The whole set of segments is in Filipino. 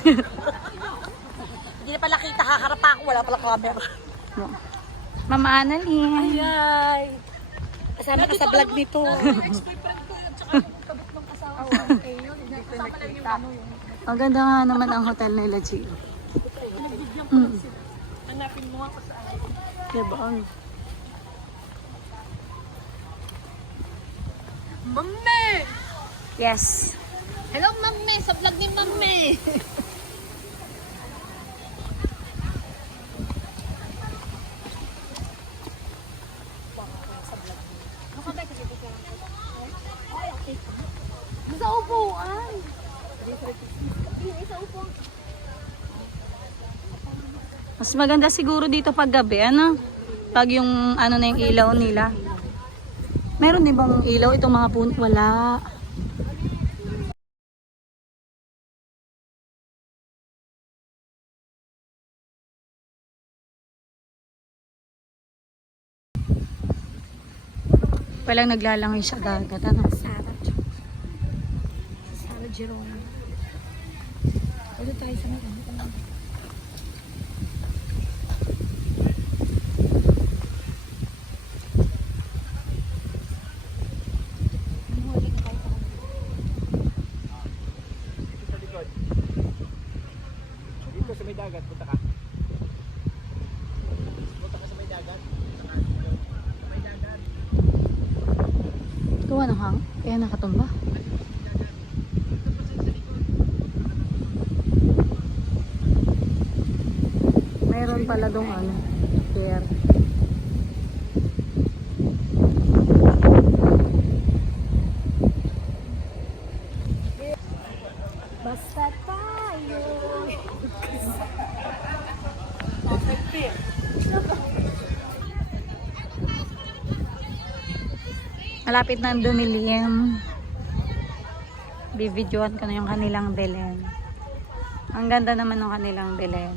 Hindi na pala kita, kakarapa ako, wala pala camera. Mama Annalyn. Ay, kasama ka sa vlog nito. Ex-boyfriend ko yun, tsaka kabit ng asawa ko. Kasama lang yung ano yun. Ang ganda nga naman ang hotel nila, Gio. Pinagbigyan ko lang sila. Hanapin mo ako sa akin. Diba? Mami! Yes. Hello, Mami! Sa vlog ni Mami! Sa upuan! Sa upuan! Mas maganda siguro dito pag gabi, ano? Pag yung ano na yung ilaw nila. Meron din bang ilaw itong mga puno? Wala. Walang naglalangoy sa dagat, ano? Sara Jerome. Ulit tayo sa mga. Dito sa may dagat, punta ka. Punta ka sa may dagat. May dagat. Tuwa ng hang? Kaya nakatumba. Mayroon pala dong ano, pier. Basta tayo. Malapit na dumilim. Bibidyoan ko na yung kanilang Belen. Ang ganda naman ng kanilang Belen.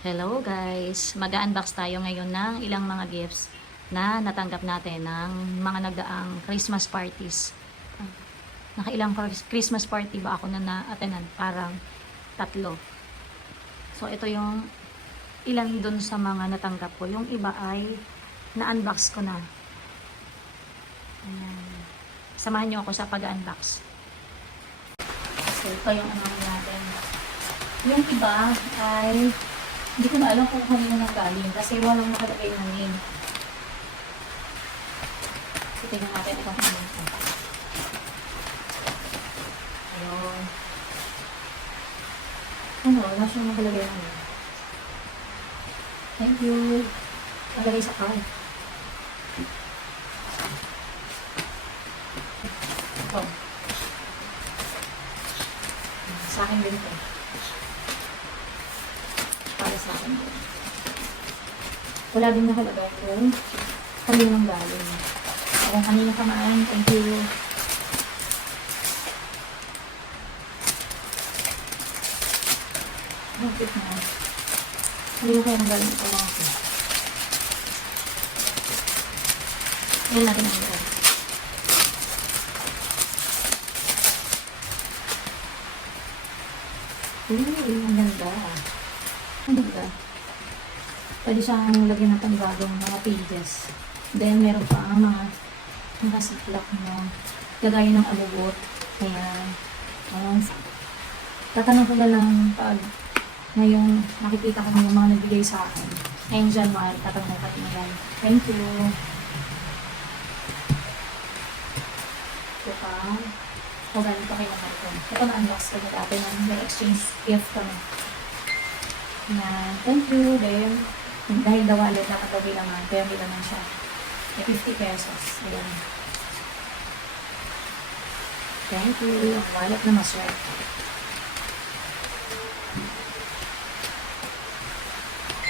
Hello guys! Mag-unbox tayo ngayon ng ilang mga gifts na natanggap natin ng mga nagdaang Christmas parties. Nakailang Christmas party ba ako na na-attenan? Parang 3. So, ito yung ilan dun sa mga natanggap ko. Yung iba ay na-unbox ko na. Ayan. Samahan nyo ako sa pag-unbox. So, ito yung ano natin. Yung iba ay hindi ko na alam kung kanino nang galing kasi walang nakalagay na name. So, tingnan natin itong ano ito. Ayun. Ano, wala siyang nakalagay na name. Thank you. Nakalagay sa card. Ito. Sa akin din ito. Para sa akin din. Wala din nakalagay kung kanino nang galing. Kung kanino kamain, thank you. Bakit na? Hindi ko kaya nang galing ito lang ako. Yan natin ang galing. Ang ganda. Ang ganda. Pwede siyang lagyan natin bagong mga pages. Then, meron pa ang mga siklak mo. Gagaya ng abubot. Ayan. Tatanong ko na lang pag ngayong nakikita ko yung mga nagbigay sa akin. Ngayong January, tatanong ko na lang. Thank you. Ito pa. O galing pa kayo ng karton. Ito na-unbox ko na dati na may exchange gift kami. Na, thank you. Then, dahil the wallet nakatabi naman, kaya hindi naman siya. May 50 pesos. Ayan. Thank you. Ang wallet na maswerte.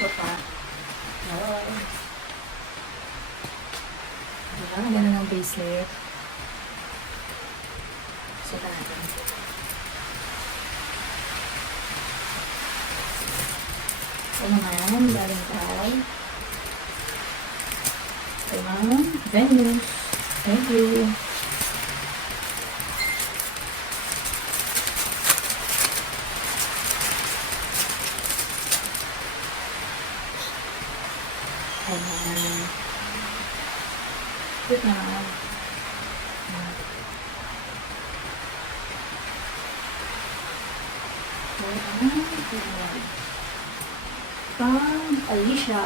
Ito pa. Oh. Diba? Ang ganda ng bracelet. Suka natin. Ito naman, galing kay Venus. Thank you. Ayan. Cute naman. From Alicia.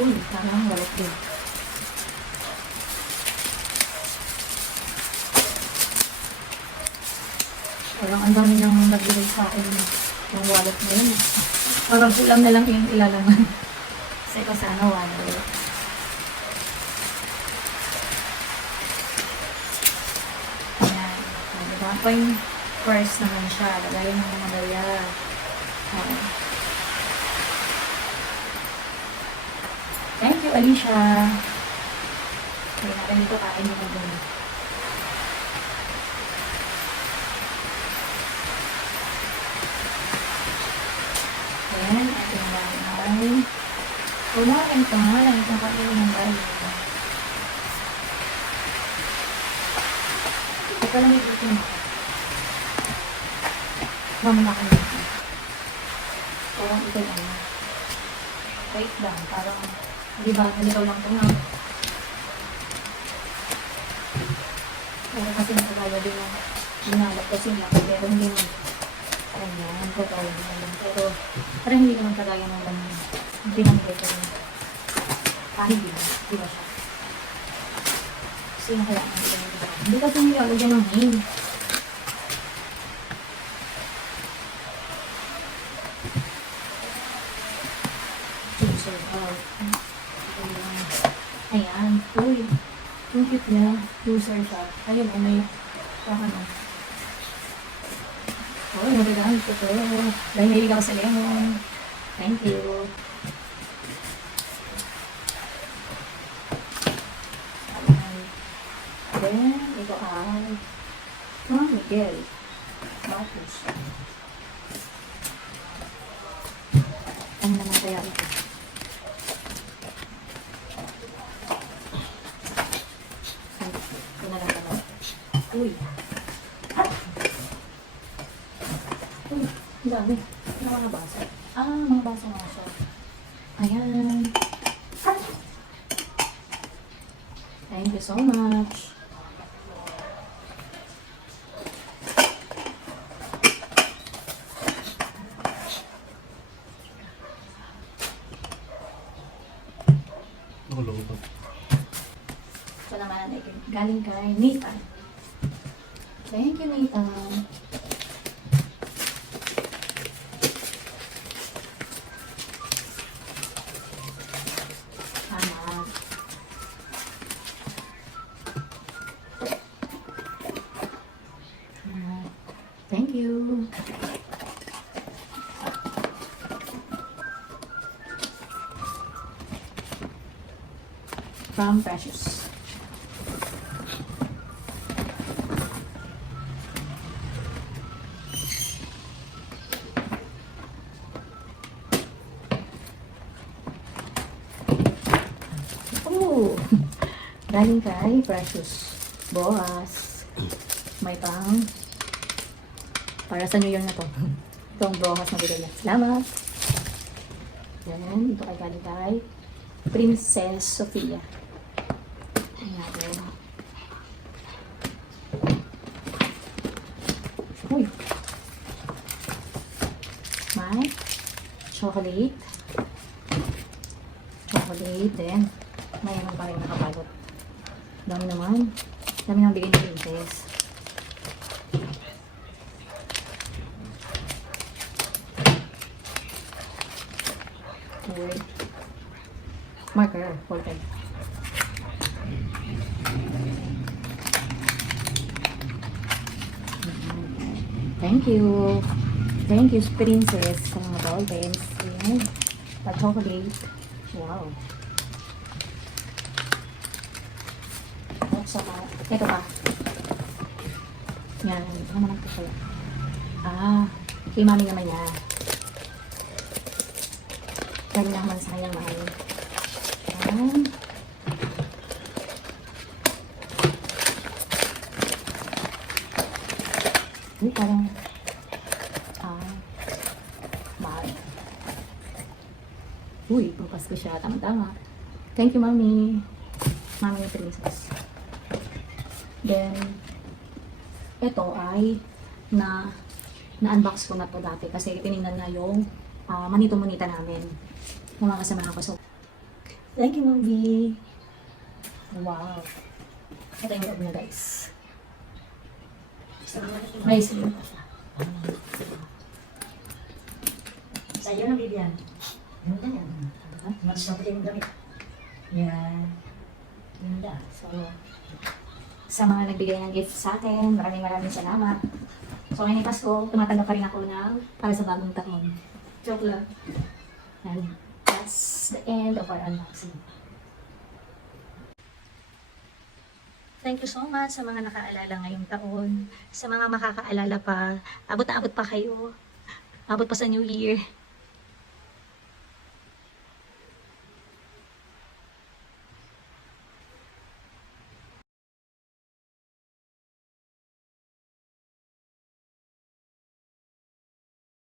Uy, parang wallet din. Parang ang dami nang nagbigay sa akin ng wallet na yun. Parang kulang na lang yung ilalaman. Kasi ko sana wallet. Ayan. Diba? Pa yung purse naman siya. Lagayin ng mga daya. Ayan. Thank you, Alicia. Kaya natin dito kain mo na doon. Ayan, ating nanay. Kumain ka nga lang itong kain ng bayo. Ito lang yung itin ako. Mamala ko nito. Parang ito lang. Wait lang, parang di ba, nalito lang ito nga. Pero kasi nakagaya din yung ginalap ko sila. Pero hindi mo. Ayan, kagaya din lang. Pero parang hindi naman kagaya ng laman. Hindi naman ito rin. Kahit di ba? Di ba siya? Sino kaya ang hindi ba? Hindi kasi nilalagyan ng name. Ayan, uy. Yung cute niya, user siya. Ayun, may ano. Oh, nagagahan ko to. Dahil nahilig ako sa lemon. Thank you. Then, ito ay Miguel. Tapos, Ano naman kaya ito? Ay, ito na lang pala. Uy! Uy, ang dami. Ano mga basa? Mga basa nga siya. Ayan. Thank you so much. Ito naman ay galing kay Nathan. Thank you, Nathan. Tama. Thank you. From Precious. Oh, galing kay Precious. Boas. May pang para sa New Year na to. Itong boas na bigay niya. Salamat. Yan, ito kay galing kay Princess Sofia. Ayan. Uy. May chocolate. Chocolate din. May ano pa rin nakabalot. Dami naman. Dami nang bigay ni Princess. Okay. Marker. Polka. Thank you. Thank you, Princess. Sa mga ball pens. Ayan. Pa-chocolate. Wow. At saka, ito pa. Yan. Ano naman ito pala? Kay mami naman niya. Dahil naman sa kanyang mahal. Ayan. Uy, parang mahal. Uy, pangpas ko siya. Tama-tama. Thank you, Mami. Mami ni Princess. Then, ito ay na-unbox ko na to dati kasi tinignan na yung manito-monita namin. Yung mga kasamahan ko. So, thank you, Mami. Wow. Ito yung loob niya, guys. Nice. Sa'yo na, Vivian. Yun na yan. Mas na pati yung damit. Yan. Yun na. So, sa mga nagbigay ng gift sa akin, maraming salamat. So, ngayon Pasko, tumatanggap pa rin ako ng para sa bagong taon. Joke lang. And that's the end of our unboxing. Thank you so much sa mga nakaalala ngayong taon. Sa mga makakaalala pa, abot na abot pa kayo. Abot pa sa New Year.